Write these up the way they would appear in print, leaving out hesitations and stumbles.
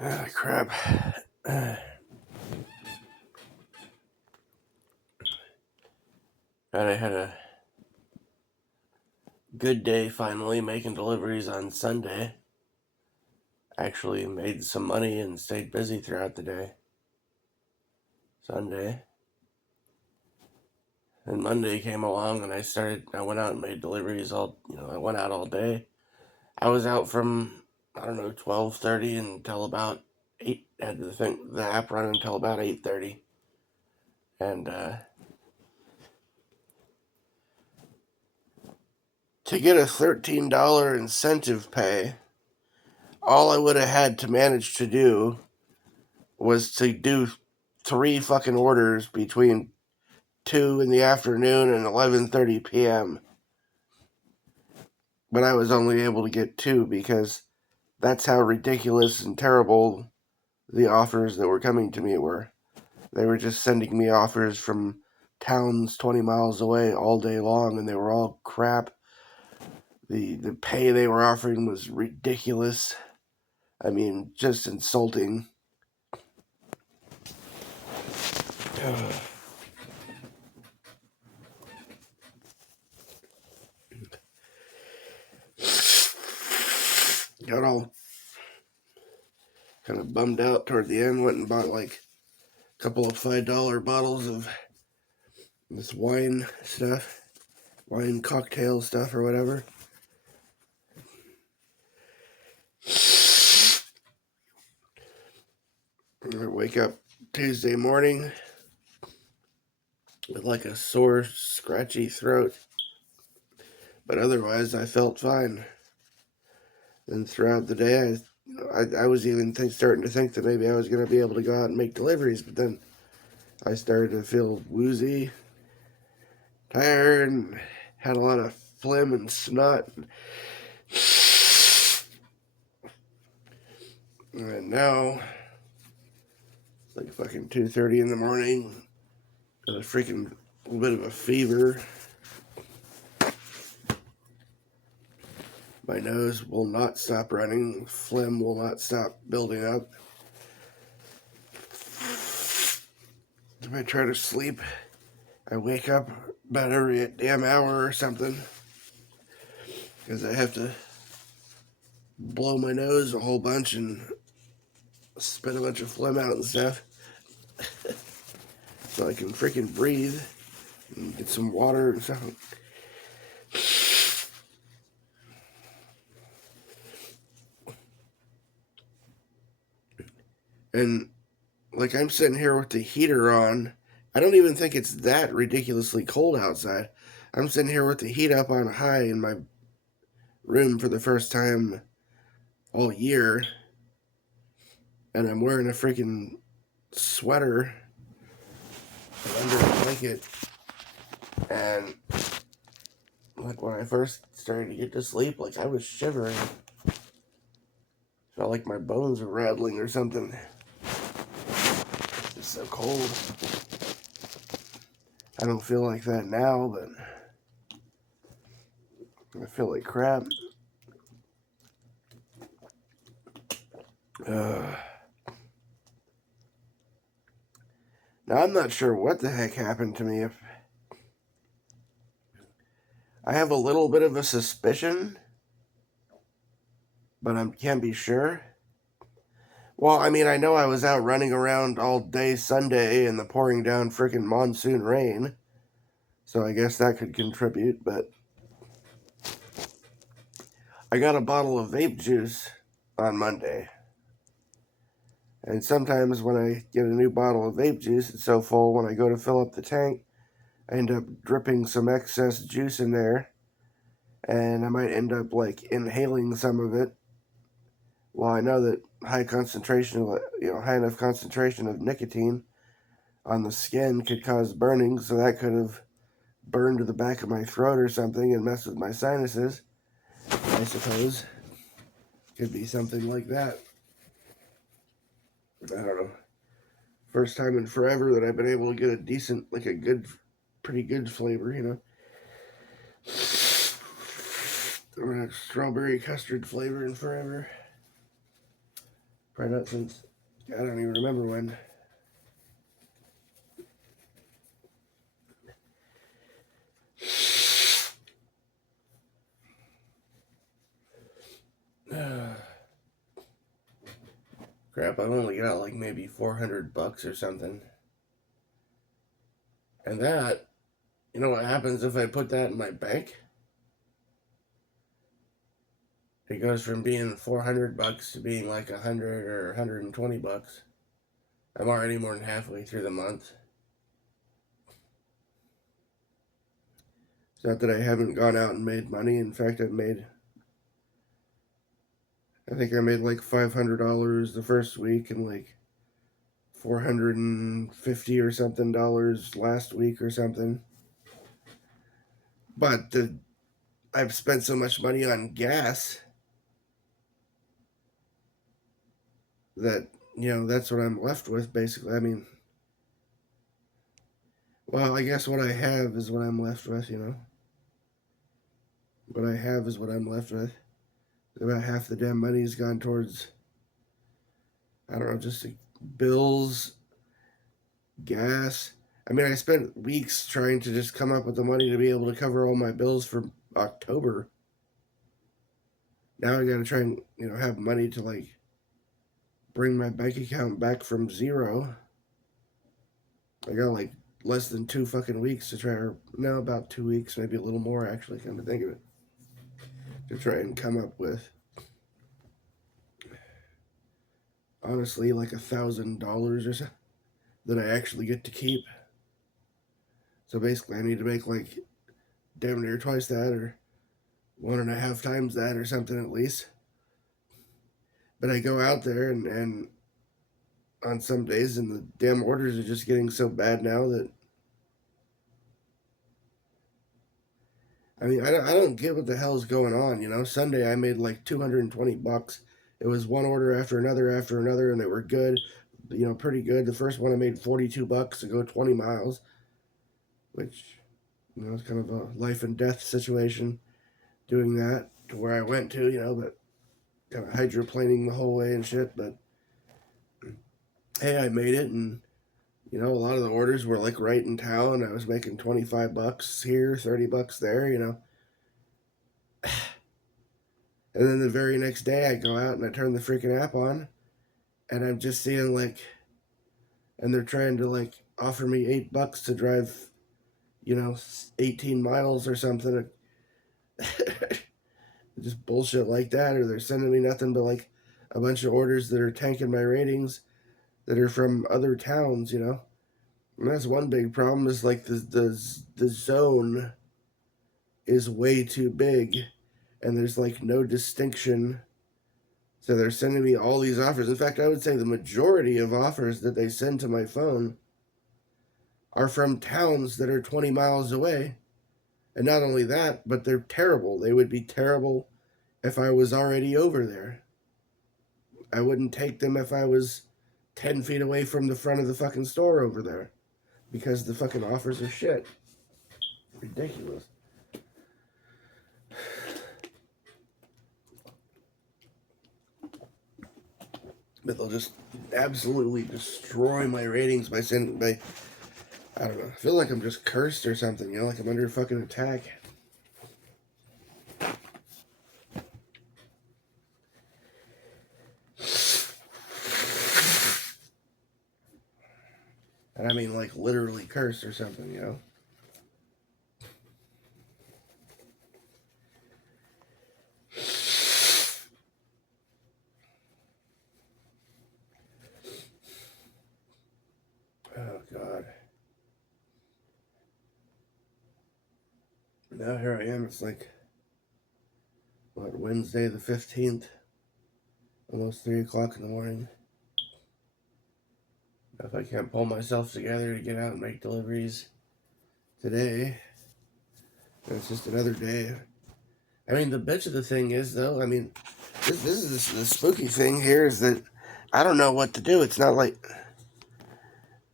Ah, crap. I had a good day finally making deliveries on Sunday. Actually made some money and stayed busy throughout the day. Sunday. And Monday came along and I went out and made deliveries I went out all day. I was out from, I don't know, 12:30 until about 8. Had the app run until about 8:30. And to get a $13 incentive pay, all I would have had to manage to do was to do 3 fucking orders between 2 in the afternoon and 11:30 p.m. But I was only able to get 2 because that's how ridiculous and terrible the offers that were coming to me were. They were just sending me offers from towns 20 miles away all day long, and they were all crap. The pay they were offering was ridiculous. I mean, just insulting. Got all kind of bummed out toward the end. Went and bought like a couple of $5 bottles of this wine stuff, wine cocktail stuff or whatever. I wake up Tuesday morning with like a sore, scratchy throat, but otherwise I felt fine. And throughout the day, I was even starting to think that maybe I was going to be able to go out and make deliveries, but then I started to feel woozy, tired, and had a lot of phlegm and snot. And now, it's like fucking 2:30 in the morning, got a freaking little bit of a fever. My nose will not stop running. Phlegm will not stop building up. If I try to sleep, I wake up about every damn hour or something because I have to blow my nose a whole bunch and spit a bunch of phlegm out and stuff so I can freaking breathe and get some water and stuff. And like I'm sitting here with the heater on. I don't even think it's that ridiculously cold outside. I'm sitting here with the heat up on high in my room for the first time all year. And I'm wearing a freaking sweater under a blanket. And like when I first started to get to sleep, like I was shivering. Felt like my bones were rattling or something. It's just so cold. I don't feel like that now, but I feel like crap. Now I'm not sure what the heck happened to me. If I have a little bit of a suspicion, but I can't be sure. Well, I mean, I know I was out running around all day Sunday in the pouring down frickin' monsoon rain, so I guess that could contribute, but I got a bottle of vape juice on Monday. And sometimes when I get a new bottle of vape juice, it's so full when I go to fill up the tank, I end up dripping some excess juice in there, and I might end up like inhaling some of it. Well, I know that high enough concentration of nicotine on the skin could cause burning, so that could have burned to the back of my throat or something and messed with my sinuses. I suppose could be something like that. I don't know. First time in forever that I've been able to get a decent, like a good, pretty good flavor, you know. Strawberry custard flavor in forever. Probably not since, I don't even remember when. Crap, I've only got like maybe $400 or something. And that, you know what happens if I put that in my bank? It goes from being $400 to being like 100 or $120. I'm already more than halfway through the month. It's not that I haven't gone out and made money. In fact, I think I made like $500 the first week and like 450 or something dollars last week or something. But I've spent so much money on gas that, that's what I'm left with basically. I mean, well, I guess what I have is what I'm left with. What I have is what I'm left with. About half the damn money has gone towards, I don't know, just bills, gas. I mean, I spent weeks trying to just come up with the money to be able to cover all my bills for October. Now I gotta try and, have money to like bring my bank account back from zero. I got like less than 2 fucking weeks to try, or no, about 2 weeks, maybe a little more actually, come to think of it, to try and come up with, honestly, like $1,000 or so that I actually get to keep. So basically, I need to make like damn near twice that, or 1.5 times that, or something at least. But I go out there and on some days, and the damn orders are just getting so bad now that, I mean, I don't get what the hell's going on. Sunday I made like $220. It was one order after another, and they were good, pretty good. The first one I made $42 to go 20 miles, which, it's kind of a life and death situation doing that to where I went to, but kind of hydroplaning the whole way and shit. But hey, I made it, and a lot of the orders were like right in town. I was making $25 here, $30 there. And then the very next day, I go out and I turn the freaking app on, and I'm just seeing like, and they're trying to like offer me $8 to drive, 18 miles or something. Just bullshit like that, or they're sending me nothing but like a bunch of orders that are tanking my ratings that are from other towns. And that's one big problem, is like the zone is way too big, and there's like no distinction. So they're sending me all these offers. In fact, I would say the majority of offers that they send to my phone are from towns that are 20 miles away. And not only that, but they're terrible. They would be terrible if I was already over there. I wouldn't take them if I was 10 feet away from the front of the fucking store over there, because the fucking offers are shit. Ridiculous. But they'll just absolutely destroy my ratings by I don't know, I feel like I'm just cursed or something, like I'm under fucking attack. And I mean like literally cursed or something. Oh, God. Now here I am. It's like, Wednesday the 15th? Almost 3 o'clock in the morning. If I can't pull myself together to get out and make deliveries today, it's just another day. I mean, the bitch of the thing is, though, I mean, this is the spooky thing here, is that I don't know what to do. It's not like,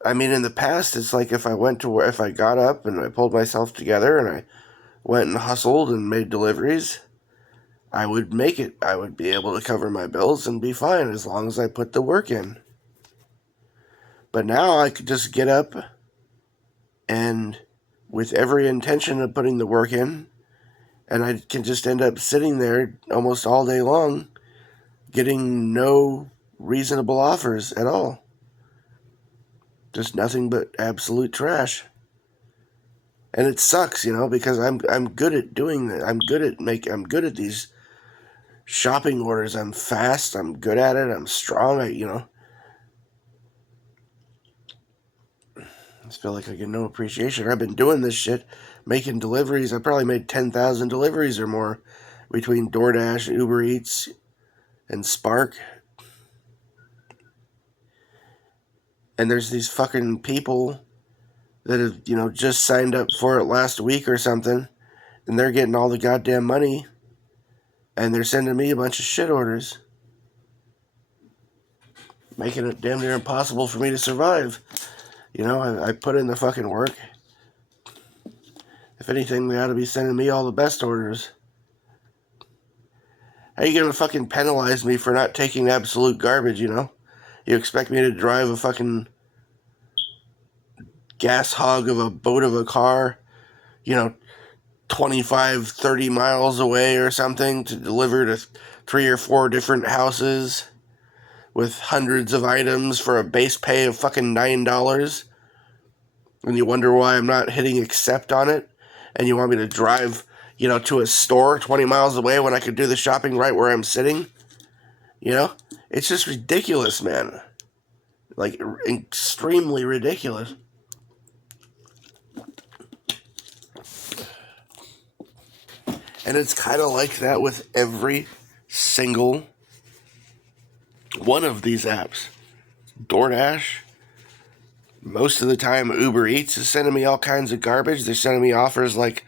I mean, in the past, it's like if I got up and I pulled myself together and I went and hustled and made deliveries, I would make it. I would be able to cover my bills and be fine as long as I put the work in. But now I could just get up and, with every intention of putting the work in, and I can just end up sitting there almost all day long getting no reasonable offers at all. Just nothing but absolute trash. And it sucks, because I'm good at doing that. I'm good at these shopping orders. I'm fast, I'm good at it, I'm strong. I just feel like I get no appreciation. I've been doing this shit, making deliveries. I probably made 10,000 deliveries or more between DoorDash, Uber Eats, and Spark. And there's these fucking people that have, just signed up for it last week or something, and they're getting all the goddamn money, and they're sending me a bunch of shit orders, making it damn near impossible for me to survive. I put in the fucking work. If anything, they ought to be sending me all the best orders. How are you gonna fucking penalize me for not taking absolute garbage, You expect me to drive a fucking gas hog of a boat of a car, 25, 30 miles away or something to deliver to 3 or 4 different houses with hundreds of items for a base pay of fucking $9? And you wonder why I'm not hitting accept on it? And you want me to drive, to a store 20 miles away when I could do the shopping right where I'm sitting? It's just ridiculous, man. Like, extremely ridiculous. And it's kind of like that with every single one of these apps. DoorDash, most of the time Uber Eats is sending me all kinds of garbage. They're sending me offers like,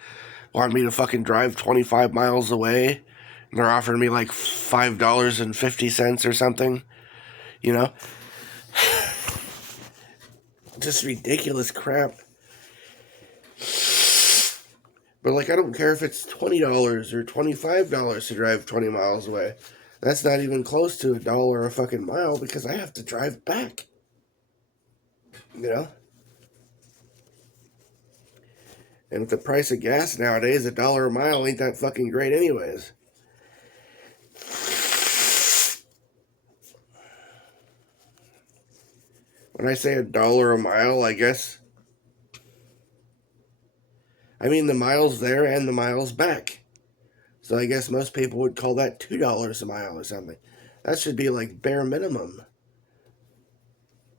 want me to fucking drive 25 miles away. And they're offering me like $5.50 or something. Just ridiculous crap. But like, I don't care if it's $20 or $25 to drive 20 miles away. That's not even close to $1 a fucking mile because I have to drive back. And with the price of gas nowadays, $1 a mile ain't that fucking great anyways. When I say $1 a mile, I guess I mean the miles there and the miles back. So I guess most people would call that $2 a mile or something. That should be like bare minimum.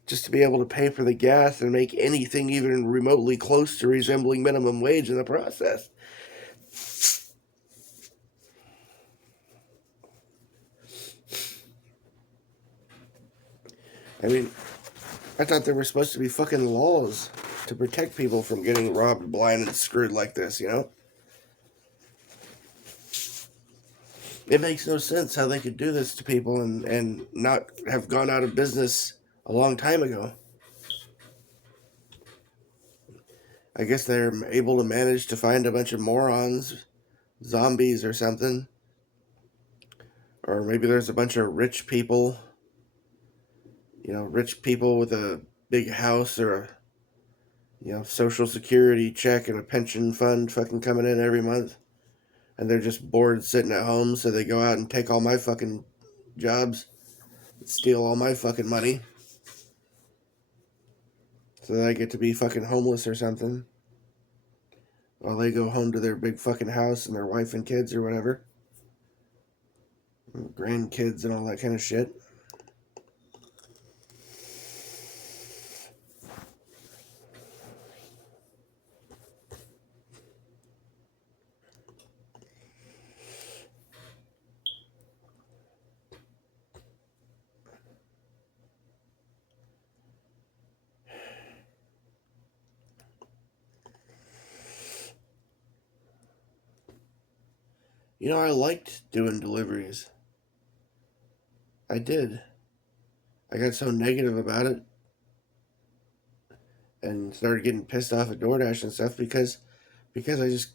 Just to be able to pay for the gas and make anything even remotely close to resembling minimum wage in the process. I mean, I thought there were supposed to be fucking laws to protect people from getting robbed, blind, and screwed like this, It makes no sense how they could do this to people and not have gone out of business a long time ago. I guess they're able to manage to find a bunch of morons, zombies or something. Or maybe there's a bunch of rich people, rich people with a big house or a, social security check and a pension fund fucking coming in every month. And they're just bored sitting at home, so they go out and take all my fucking jobs, steal all my fucking money, so that I get to be fucking homeless or something, while they go home to their big fucking house and their wife and kids or whatever, and grandkids and all that kind of shit. I liked doing deliveries. I did. I got so negative about it and started getting pissed off at DoorDash and stuff because I just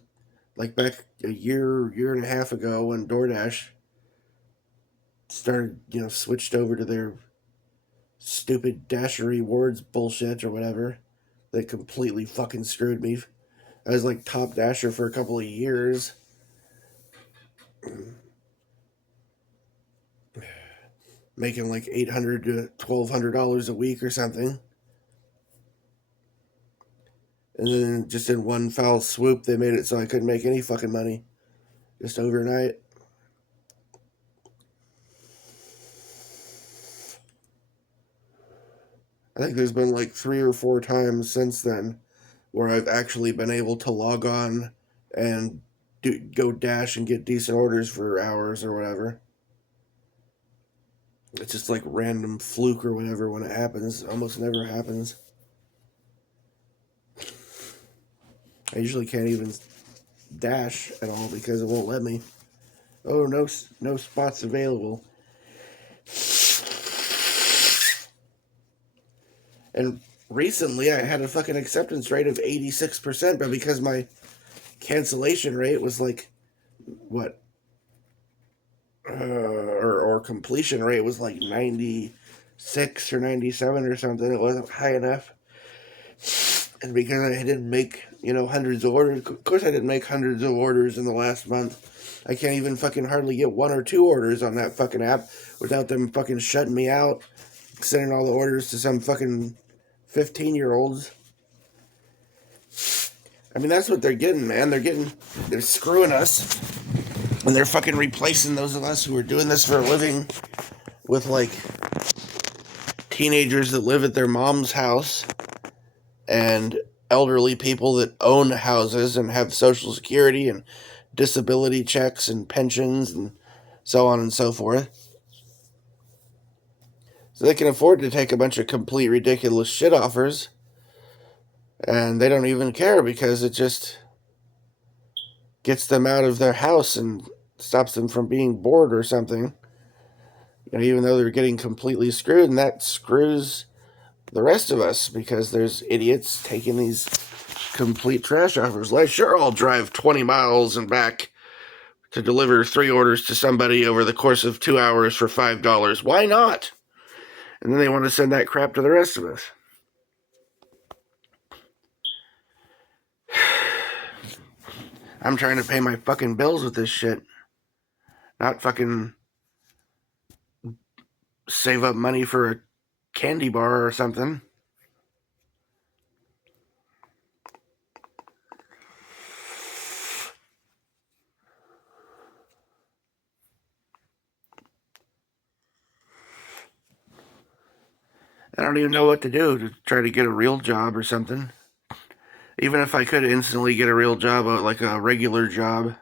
Like back a year and a half ago when DoorDash started, switched over to their stupid Dasher rewards bullshit or whatever. That completely fucking screwed me. I was like top Dasher for a couple of years. Making like $800 to $1,200 a week or something. And then just in one foul swoop, they made it so I couldn't make any fucking money. Just overnight. I think there's been like 3 or 4 times since then where I've actually been able to log on and go dash and get decent orders for hours or whatever. It's just like random fluke or whatever when it happens. It almost never happens. I usually can't even dash at all because it won't let me. Oh, no spots available. And recently I had a fucking acceptance rate of 86%, but because my cancellation rate was like, what? Or completion rate was like 96 or 97 or something. It wasn't high enough. And because I didn't make, hundreds of orders, of course I didn't make hundreds of orders in the last month. I can't even fucking hardly get 1 or 2 orders on that fucking app without them fucking shutting me out, sending all the orders to some fucking 15-year-olds. I mean, that's what they're getting, man. They're screwing us. And they're fucking replacing those of us who are doing this for a living with, like, teenagers that live at their mom's house and elderly people that own houses and have Social Security and disability checks and pensions and so on and so forth. So they can afford to take a bunch of complete ridiculous shit offers, and they don't even care because it just gets them out of their house and stops them from being bored or something. Even though they're getting completely screwed, and that screws the rest of us because there's idiots taking these complete trash offers. Like, sure, I'll drive 20 miles and back to deliver 3 orders to somebody over the course of 2 hours for $5. Why not? And then they want to send that crap to the rest of us. I'm trying to pay my fucking bills with this shit. Not fucking save up money for a candy bar or something. I don't even know what to do to try to get a real job or something. Even if I could instantly get a real job, like a regular job,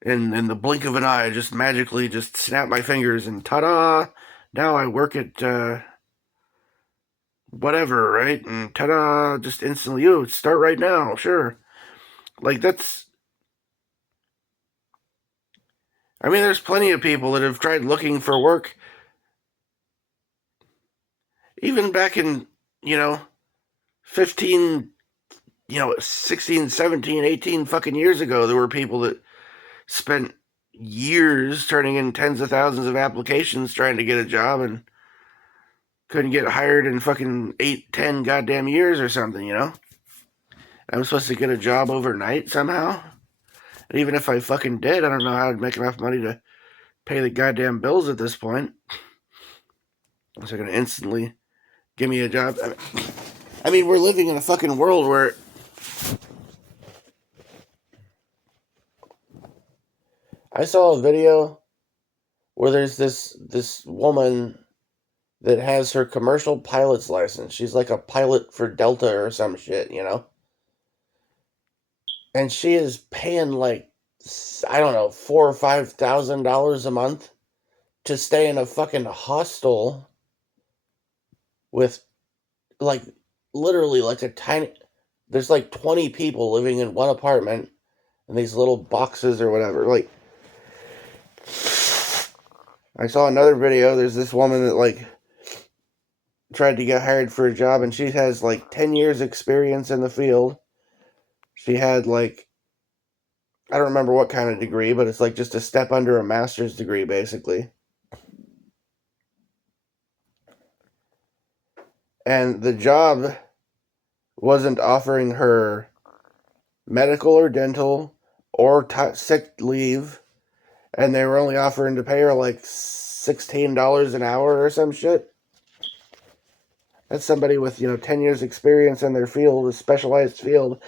in the blink of an eye, just magically just snap my fingers and ta-da! Now I work at whatever, right? And ta-da! Just instantly, start right now, sure. Like, that's... I mean, there's plenty of people that have tried looking for work, even back in, 15, 16, 17, 18 fucking years ago. There were people that spent years turning in tens of thousands of applications trying to get a job and couldn't get hired in fucking 8, 10 goddamn years or something, I'm supposed to get a job overnight somehow? And even if I fucking did, I don't know how I'd make enough money to pay the goddamn bills at this point. So they're going to instantly give me a job. I mean, we're living in a fucking world where I saw a video where there's this woman that has her commercial pilot's license. She's like a pilot for Delta or some shit, And she is paying like, I don't know, $4,000 or $5,000 a month to stay in a fucking hostel with, like, literally like a tiny... There's like 20 people living in one apartment in these little boxes or whatever. Like, I saw another video. There's this woman that, like, tried to get hired for a job, and she has like 10 years experience in the field. She had like I don't remember what kind of degree, but it's like just a step under a master's degree, basically. And the job wasn't offering her medical or dental or sick leave, and they were only offering to pay her like $16 an hour or some shit. That's somebody with 10 years experience in their field, a specialized field,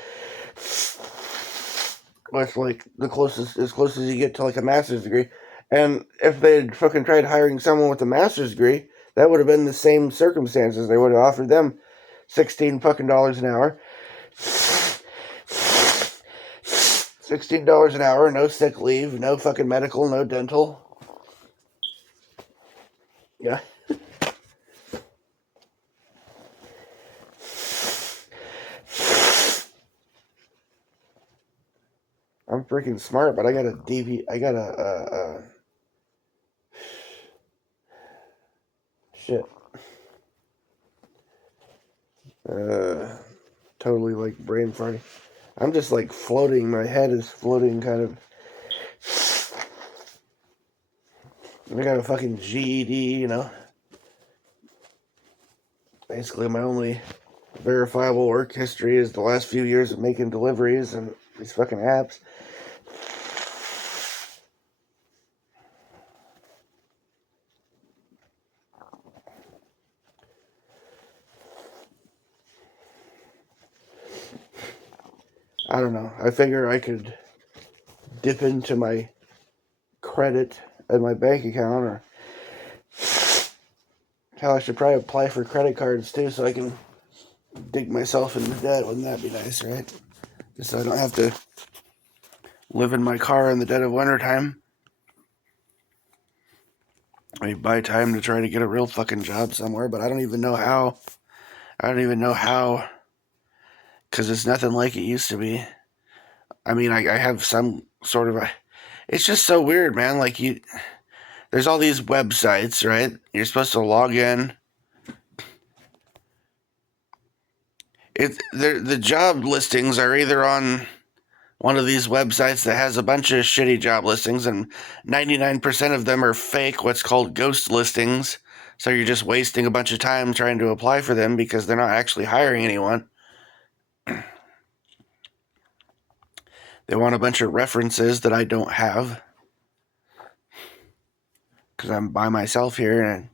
with like the closest as close as you get to like a master's degree. And if they'd fucking tried hiring someone with a master's degree, that would have been the same circumstances. They would have offered them $16 an hour. $16 an hour, no sick leave, no fucking medical, no dental. Yeah. I'm freaking smart, but I got a I got a shit. Uh, totally like brain farting. I'm just like floating. My head is floating, kind of. I got a fucking GED, Basically, my only verifiable work history is the last few years of making deliveries and these fucking apps. I don't know. I figure I could dip into my credit at my bank account, or hell, I should probably apply for credit cards too, so I can dig myself into debt. Wouldn't that be nice, right? Just so I don't have to live in my car in the dead of wintertime. I buy time to try to get a real fucking job somewhere, but I don't even know how. I don't even know how, because it's nothing like it used to be. I mean, I have some sort of a. It's just so weird, man. Like there's all these websites, right? You're supposed to log in. The job listings are either on one of these websites that has a bunch of shitty job listings, and 99% of them are fake, what's called ghost listings. So you're just wasting a bunch of time trying to apply for them because they're not actually hiring anyone. They want a bunch of references that I don't have because I'm by myself here, and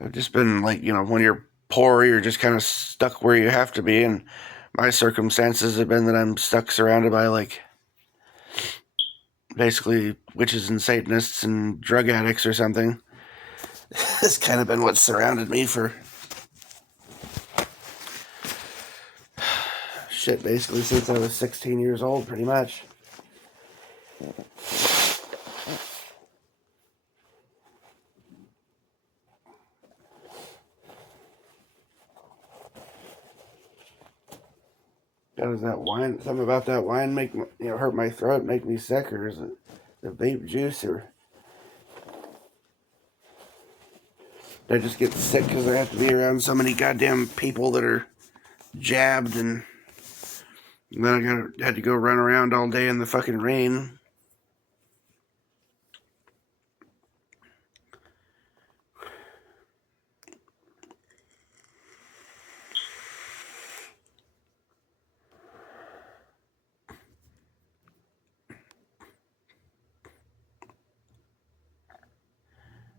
I've just been like, when you're poor, you're just kind of stuck where you have to be, and my circumstances have been that I'm stuck surrounded by like basically witches and Satanists and drug addicts or something. That's kind of been what's surrounded me for shit, basically since I was 16 years old, pretty much. How does that wine? Something about that wine make hurt my throat, make me sick, or is it the vape juice, or did I just get sick because I have to be around so many goddamn people that are jabbed, and then I had to go run around all day in the fucking rain.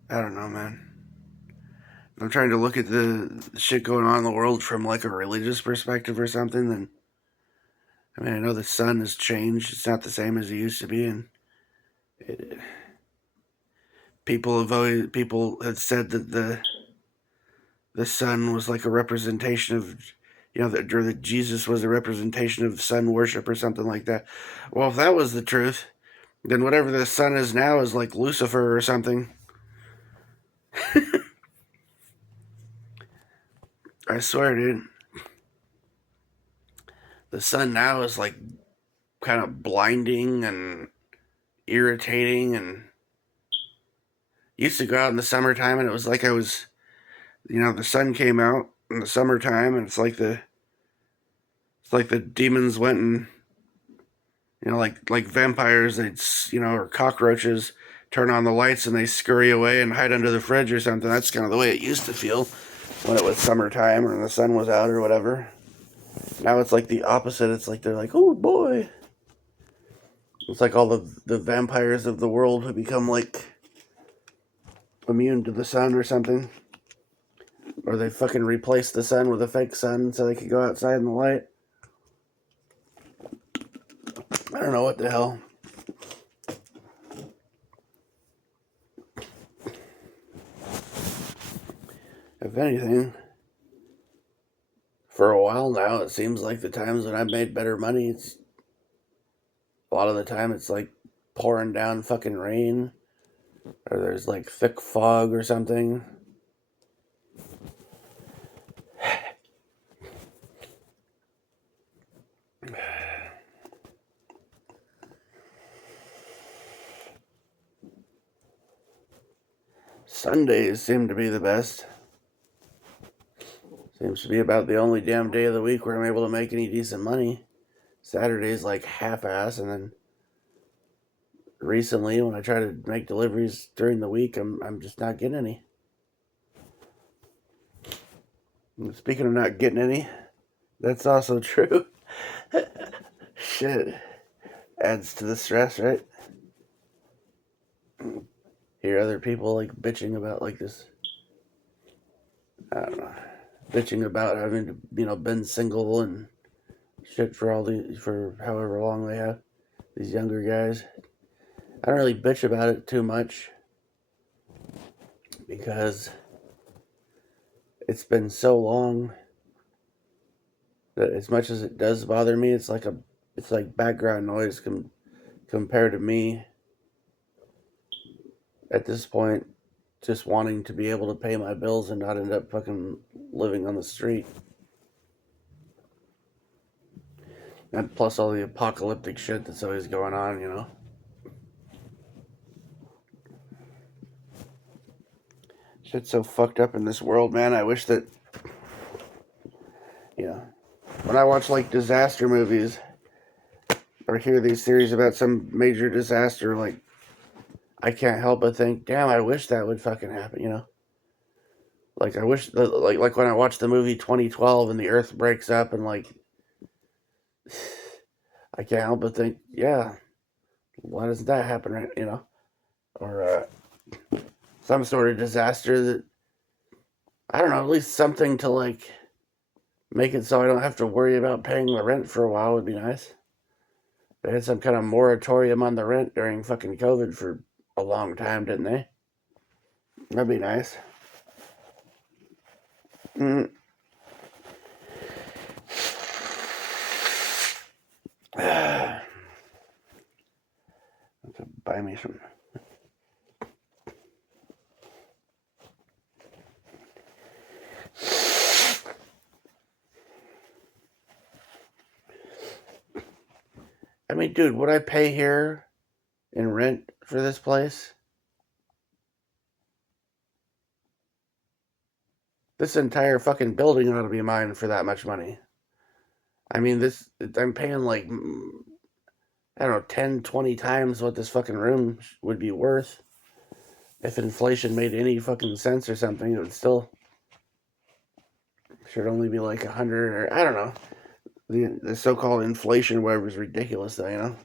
I don't know, man. I'm trying to look at the shit going on in the world from like a religious perspective or something. And I mean, I know the sun has changed; it's not the same as it used to be, and it, people had said that the sun was like a representation of, or that Jesus was a representation of sun worship or something like that. Well, if that was the truth, then whatever the sun is now is like Lucifer or something. I swear, dude. The sun now is like kind of blinding and irritating, and used to go out in the summertime and it was like I was, the sun came out in the summertime and it's like It's like the demons went and, like vampires, or cockroaches, turn on the lights and they scurry away and hide under the fridge or something. That's kind of the way it used to feel when it was summertime or the sun was out or whatever. Now it's like the opposite. It's like they're like, oh boy. It's like all the vampires of the world who become like immune to the sun or something. Or they fucking replace the sun with a fake sun so they could go outside in the light. I don't know what the hell. If anything, for a while now, it seems like the times when I've made better money, it's a lot of the time it's like pouring down fucking rain, or there's like thick fog or something. Sundays seem to be the best. Seems to be about the only damn day of the week where I'm able to make any decent money. Saturday's like half-ass, and then recently when I try to make deliveries during the week, I'm just not getting any. And speaking of not getting any, that's also true. Shit. Adds to the stress, right? Hear other people like bitching about like this. I don't know. Bitching about having to, been single and shit for however long they have. These younger guys. I don't really bitch about it too much because it's been so long that as much as it does bother me, it's like background noise compared to me at this point just wanting to be able to pay my bills and not end up fucking living on the street. And plus all the apocalyptic shit that's always going on. Shit's so fucked up in this world, man. I wish that, when I watch like disaster movies or hear these series about some major disaster, like, I can't help but think, damn, I wish that would fucking happen. Like, I wish, like when I watch the movie 2012 and the earth breaks up and, like, I can't help but think, yeah, why doesn't that happen, right? Or some sort of disaster that, I don't know, at least something to, like, make it so I don't have to worry about paying the rent for a while would be nice. They had some kind of moratorium on the rent during fucking COVID for a long time, didn't they? That'd be nice. Mm. Buy me some. I mean, dude, what I pay here in rent for this place, this entire fucking building ought to be mine for that much money. I mean, I'm paying like, I don't know, 10, 20 times what this fucking room would be worth. If inflation made any fucking sense or something, it would still, should only be like 100 or, I don't know. The so-called inflation, whatever, is ridiculous though.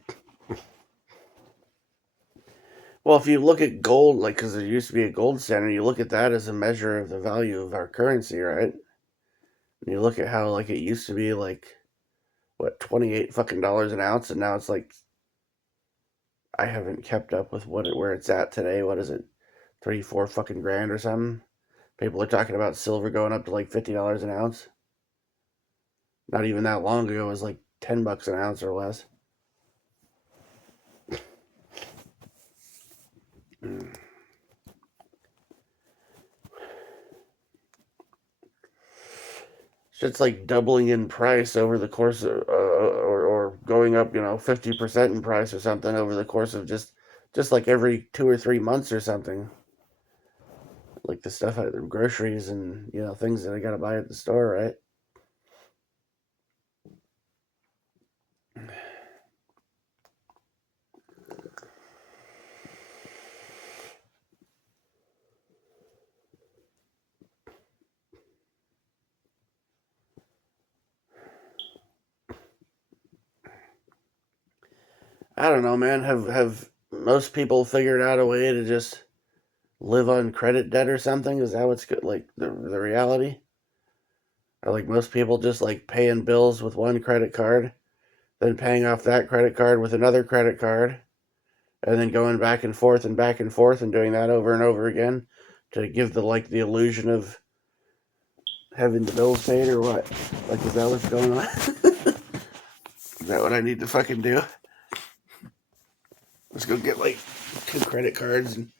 Well, if you look at gold, like, because there used to be a gold standard, you look at that as a measure of the value of our currency, right? And you look at how, like, it used to be, like, what, 28 fucking dollars an ounce, and now it's like, I haven't kept up with where it's at today. What is it, 3, 4 fucking grand or something? People are talking about silver going up to like $50 an ounce. Not even that long ago, it was like $10 an ounce or less. Shit's like doubling in price over the course of, or going up, 50% in price or something over the course of just like every 2 or 3 months or something. Like the stuff at the groceries and, things that I gotta buy at the store, right? I don't know, man. Have most people figured out a way to just live on credit debt or something? Is that what's good? Like the reality? Are like most people just like paying bills with one credit card, then paying off that credit card with another credit card, and then going back and forth and doing that over and over again to give the illusion of having the bills paid or what? Like, is that what's going on? Is that what I need to fucking do? Let's go get like two credit cards and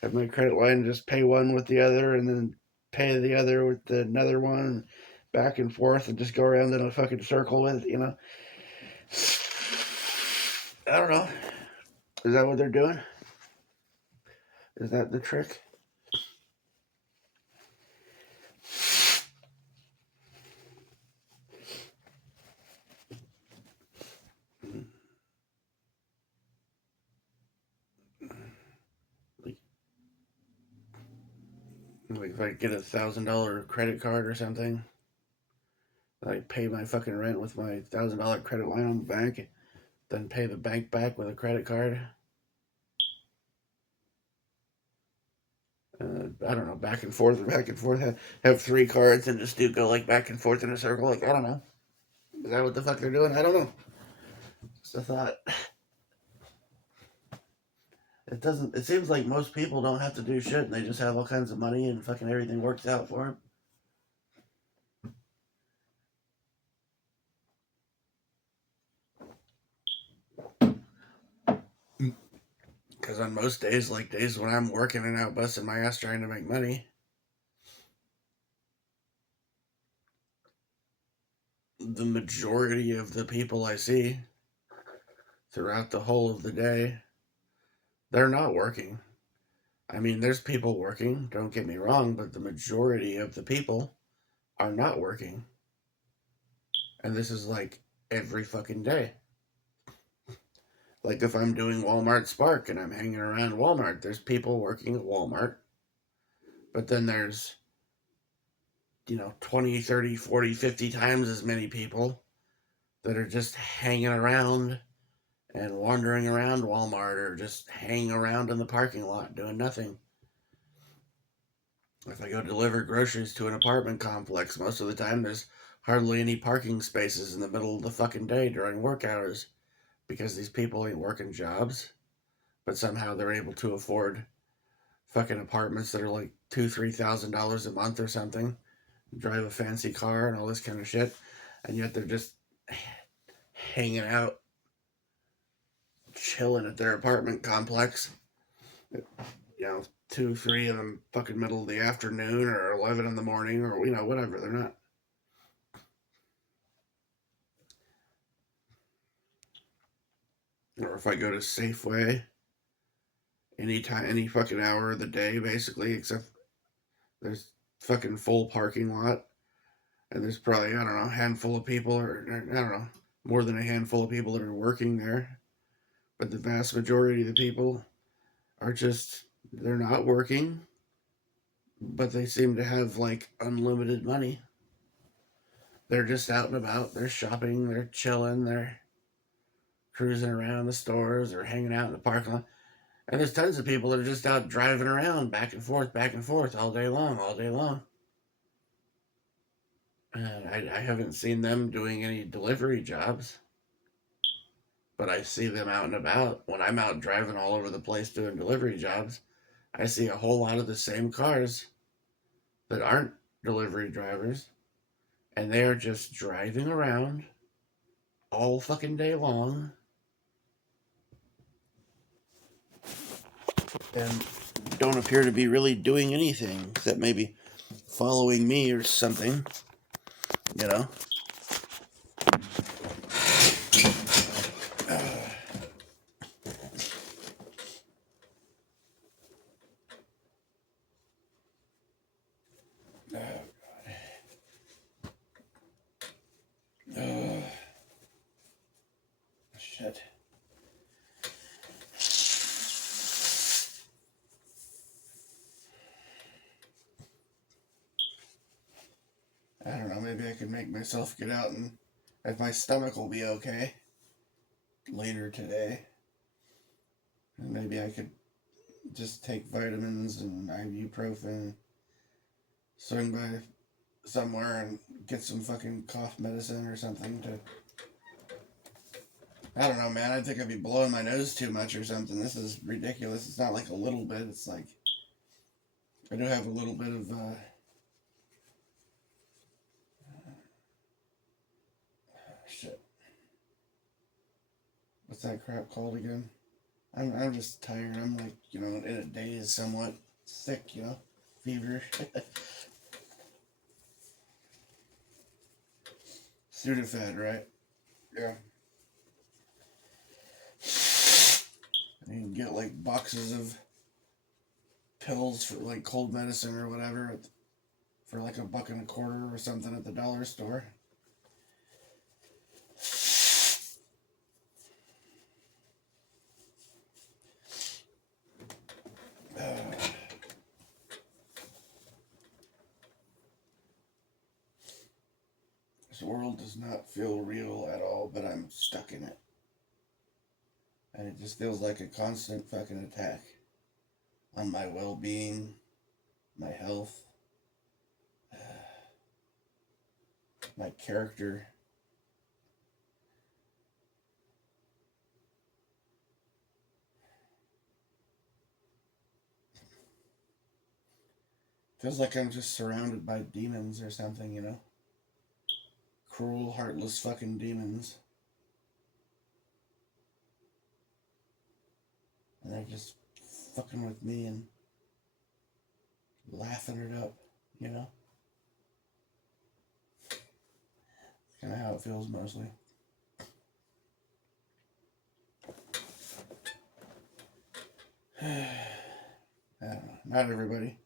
have my credit line just pay one with the other and then pay the other with another one and back and forth and just go around in a fucking circle with it, you know? I don't know. Is that what they're doing? Is that the trick? Like, like if I get $1,000 credit card or something, I pay my fucking rent with my $1,000 credit line on the bank, then pay the bank back with a credit card. I don't know, back and forth, back and forth. Have three cards and just do go like back and forth in a circle. Like I don't know. Is that what the fuck they're doing? I don't know. Just a thought. It doesn't. It seems like most people don't have to do shit, and they just have all kinds of money, and fucking everything works out for them. Because on most days, like days when I'm working and out busting my ass trying to make money, the majority of the people I see throughout the whole of the day, they're not working. I mean, there's people working, don't get me wrong, but the majority of the people are not working. And this is like every fucking day. Like if I'm doing Walmart Spark and I'm hanging around Walmart, there's people working at Walmart, but then there's, 20, 30, 40, 50 times as many people that are just hanging around and wandering around Walmart or just hanging around in the parking lot doing nothing. If I go deliver groceries to an apartment complex, most of the time there's hardly any parking spaces in the middle of the fucking day during work hours because these people ain't working jobs, but somehow they're able to afford fucking apartments that are like $2,000-3,000 a month or something, drive a fancy car and all this kind of shit, and yet they're just hanging out, chilling at their apartment complex. You know, 2, 3 in the fucking middle of the afternoon or 11 in the morning or whatever. They're not. Or if I go to Safeway, anytime, any fucking hour of the day, basically, except there's fucking full parking lot, and there's probably I don't know a handful of people, or I don't know more than a handful of people that are working there, but the vast majority of the people are just they're not working, but they seem to have like unlimited money. They're just out and about. They're shopping. They're chilling. They're cruising around the stores or hanging out in the parking lot. And there's tons of people that are just out driving around back and forth all day long, all day long. I haven't seen them doing any delivery jobs, but I see them out and about. When I'm out driving all over the place doing delivery jobs, I see a whole lot of the same cars that aren't delivery drivers, and they're just driving around all fucking day long and don't appear to be really doing anything except maybe following me or something, you know? shit. I don't know, maybe I could make myself get out and if my stomach will be okay later today. And maybe I could just take vitamins and ibuprofen, swing by somewhere and get some fucking cough medicine or something to... I don't know, man. I think I'd be blowing my nose too much or something. This is ridiculous. It's not like a little bit. It's like... I do have a little bit of, shit. What's that crap called again? I'm just tired. I'm like, you know, in a daze, somewhat sick, you know, feverish. Sudafed, right? Yeah. And you can get like boxes of pills for like cold medicine or whatever for like $1.25 or something at the dollar store. This world does not feel real at all, but I'm stuck in it. And it just feels like a constant fucking attack on my well-being, my health, my character. Feels like I'm just surrounded by demons or something, you know? Cruel, heartless fucking demons. And they're just fucking with me and laughing it up, you know? That's kind of how it feels mostly. I don't know. Not everybody.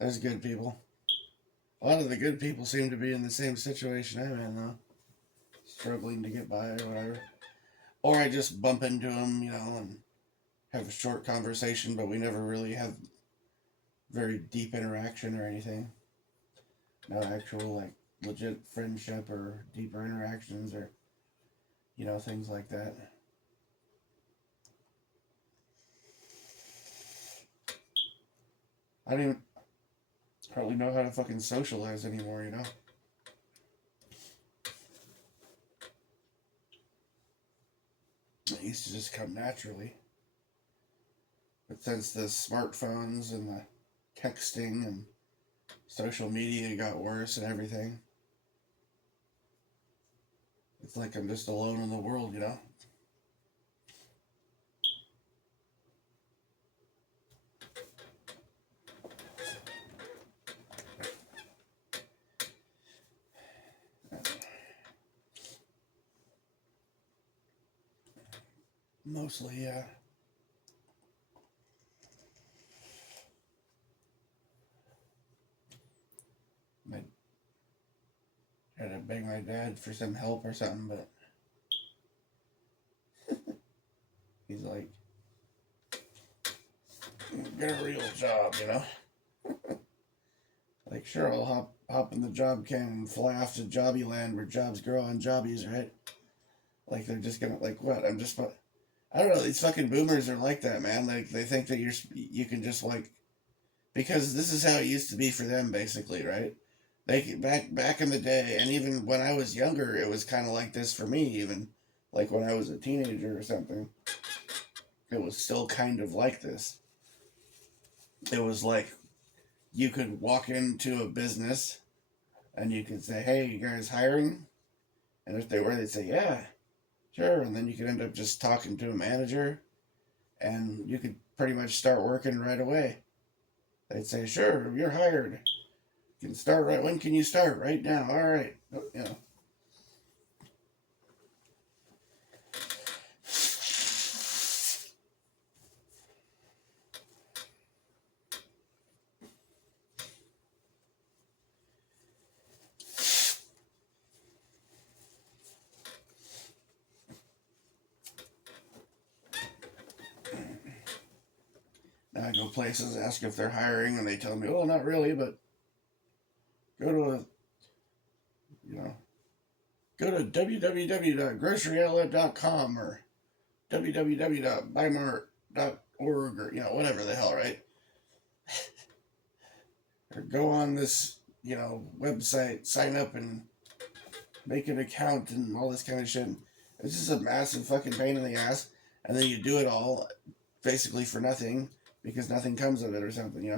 There's good people. A lot of the good people seem to be in the same situation I'm in, though. Struggling to get by or whatever. Or I just bump into them, you know, and have a short conversation, but we never really have very deep interaction or anything. No actual, like, legit friendship or deeper interactions or, you know, things like that. I don't even hardly know how to fucking socialize anymore, you know? It used to just come naturally. But since the smartphones and the texting and social media got worse and everything, it's like I'm just alone in the world, you know? Mostly, yeah. I had to beg my dad for some help or something, but he's like, get a real job, you know? Like, sure, I'll hop in the job can and fly off to Jobby Land where jobs grow on jobbies, right? Like, they're just gonna, like, what? I don't know, these fucking boomers are like that, man. Like, they think that you can just, like, because this is how it used to be for them, basically, right? They, back in the day, and even when I was younger, it was kind of like this for me, even. Like, when I was a teenager or something, it was still kind of like this. It was like, you could walk into a business, and you could say, hey, you guys hiring? And if they were, they'd say, yeah, sure. And then you could end up just talking to a manager, and you could pretty much start working right away. They'd say, sure, you're hired. You can start right. When can you start? Right now. All right. You know. I go places, ask if they're hiring, and they tell me, "Oh, not really, but go to a, you know, go to www.groceryoutlet.com or www.buymart.org or whatever the hell, right? Or go on this website, sign up and make an account and all this kind of shit. It's just a massive fucking pain in the ass, and then you do it all basically for nothing because nothing comes of it or something.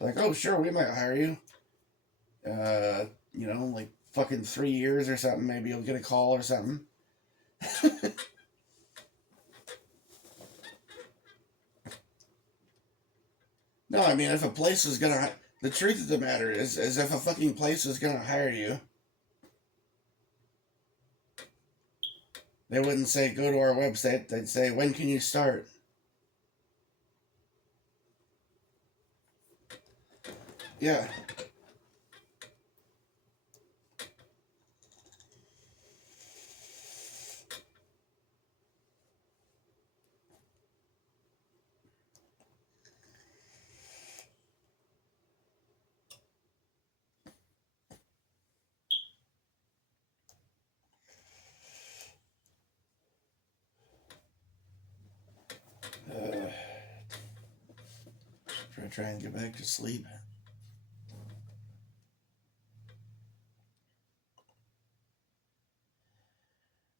Like, oh sure, we might hire you. Like fucking 3 years or something, maybe you'll get a call or something. No, I mean, if a place is gonna, the truth of the matter is if a fucking place is gonna hire you, they wouldn't say go to our website. They'd say, when can you start? Yeah. Try and get back to sleep.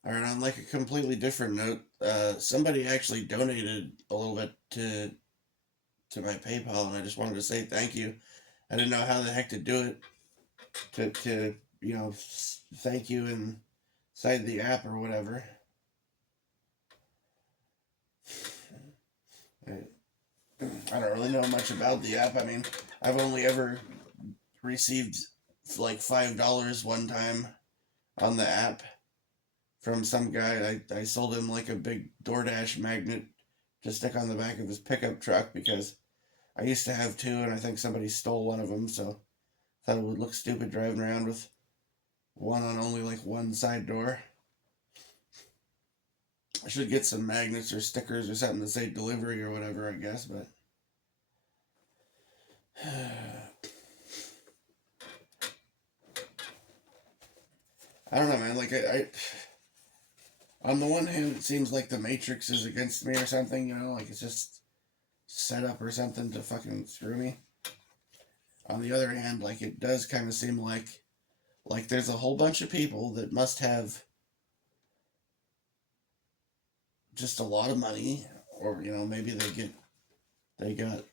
All right, on like a completely different note, somebody actually donated a little bit to my PayPal, and I just wanted to say thank you. I didn't know how the heck to do it. To thank you inside the app or whatever. I don't really know much about the app. I mean, I've only ever received like $5 one time on the app from some guy. I sold him like a big DoorDash magnet to stick on the back of his pickup truck because I used to have two and I think somebody stole one of them, so I thought it would look stupid driving around with one on only like one side door. I should get some magnets or stickers or something to say delivery or whatever, I guess, but I don't know, man. Like I on the one hand, it seems like the Matrix is against me or something. Like it's just set up or something to fucking screw me. On the other hand, like it does kind of seem like there's a whole bunch of people that must have just a lot of money, or maybe they got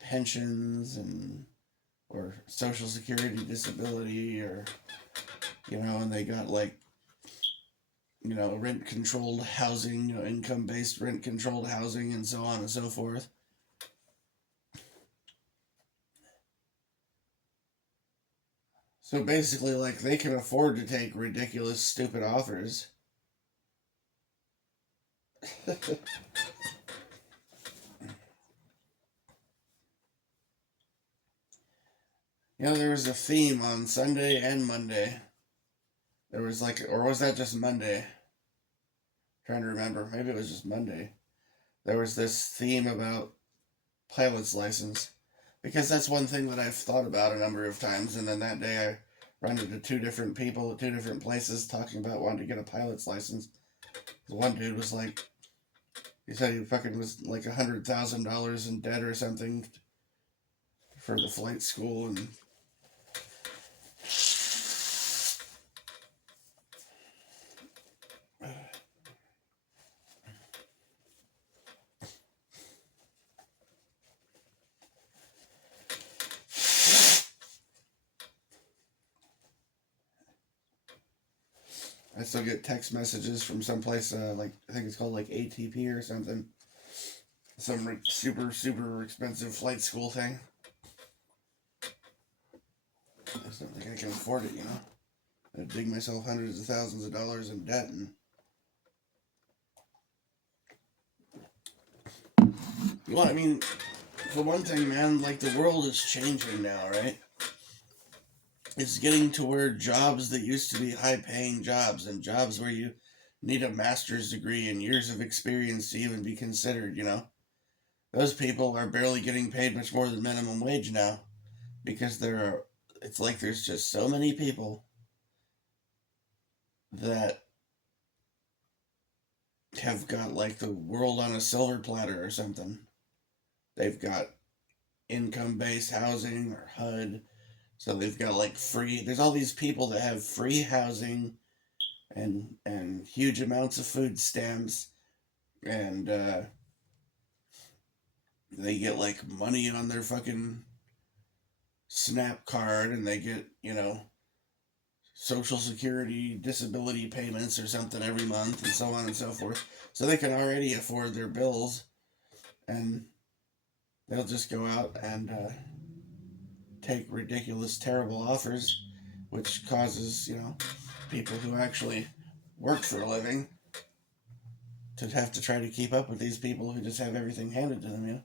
pensions and or social security, disability, or and they got like rent controlled housing, income based rent controlled housing, and so on and so forth. So basically, like they can afford to take ridiculous, stupid offers. There was a theme on Sunday and Monday. There was like, or was that just Monday? I'm trying to remember. Maybe it was just Monday. There was this theme about pilot's license. Because that's one thing that I've thought about a number of times. And then that day I ran into two different people at two different places talking about wanting to get a pilot's license. The one dude was like, he said he fucking was like $100,000 in debt or something for the flight school, and I still get text messages from someplace like I think it's called like ATP or something, some super super expensive flight school thing. I just don't think I can afford it. I'd dig myself hundreds of thousands of dollars in debt, and well, I mean, for one thing, man, like the world is changing now, right? It's getting to where jobs that used to be high paying jobs and jobs where you need a master's degree and years of experience to even be considered, those people are barely getting paid much more than minimum wage now because it's like there's just so many people that have got like the world on a silver platter or something. They've got income based housing or HUD. So they've got like free, there's all these people that have free housing and huge amounts of food stamps, and they get like money on their fucking SNAP card, and they get, Social Security disability payments or something every month, and so on and so forth. So they can already afford their bills, and they'll just go out and take ridiculous, terrible offers, which causes, people who actually work for a living to have to try to keep up with these people who just have everything handed to them,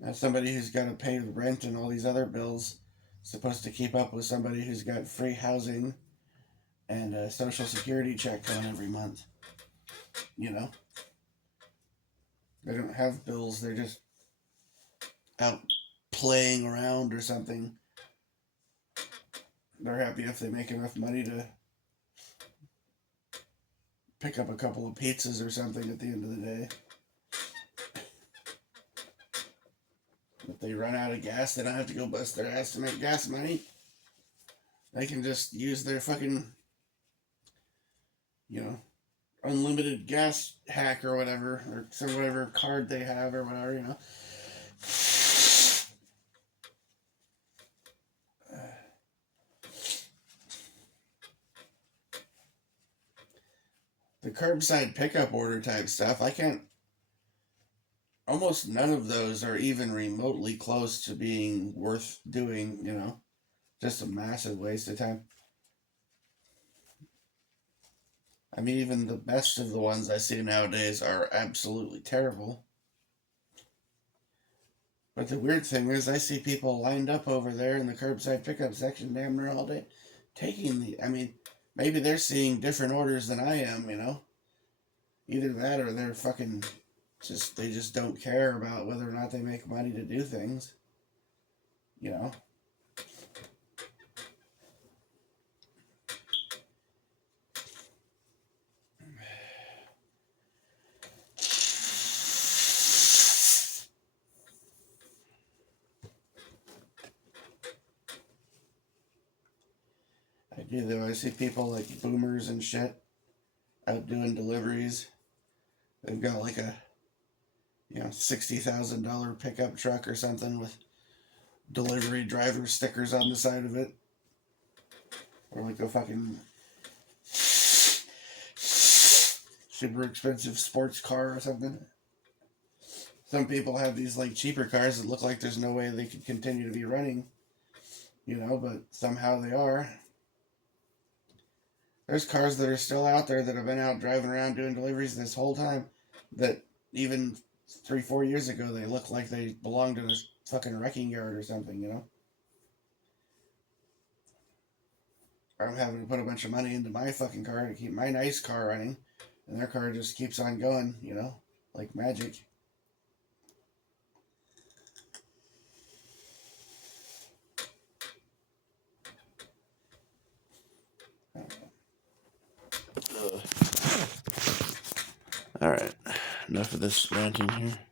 Now somebody who's got to pay the rent and all these other bills supposed to keep up with somebody who's got free housing and a social security check coming every month. They don't have bills, they're just out playing around or something. They're happy if they make enough money to pick up a couple of pizzas or something at the end of the day. If they run out of gas, they don't have to go bust their ass to make gas money. They can just use their fucking, unlimited gas hack or whatever, or some whatever card they have or whatever, The curbside pickup order type stuff, I can't. Almost none of those are even remotely close to being worth doing, Just a massive waste of time. I mean, even the best of the ones I see nowadays are absolutely terrible. But the weird thing is, I see people lined up over there in the curbside pickup section damn near all day taking maybe they're seeing different orders than I am, Either that or they're fucking they just don't care about whether or not they make money to do things, I do though. I see people like boomers and shit out doing deliveries. They've got like a $60,000 pickup truck or something with delivery driver stickers on the side of it, or like a fucking super expensive sports car or something. Some people have these like cheaper cars that look like there's no way they could continue to be running, but somehow they are. There's cars that are still out there that have been out driving around doing deliveries this whole time that even 3-4 years ago they looked like they belonged in a fucking wrecking yard or something, I'm having to put a bunch of money into my fucking car to keep my nice car running, and their car just keeps on going, like magic. All right, enough of this ranting here.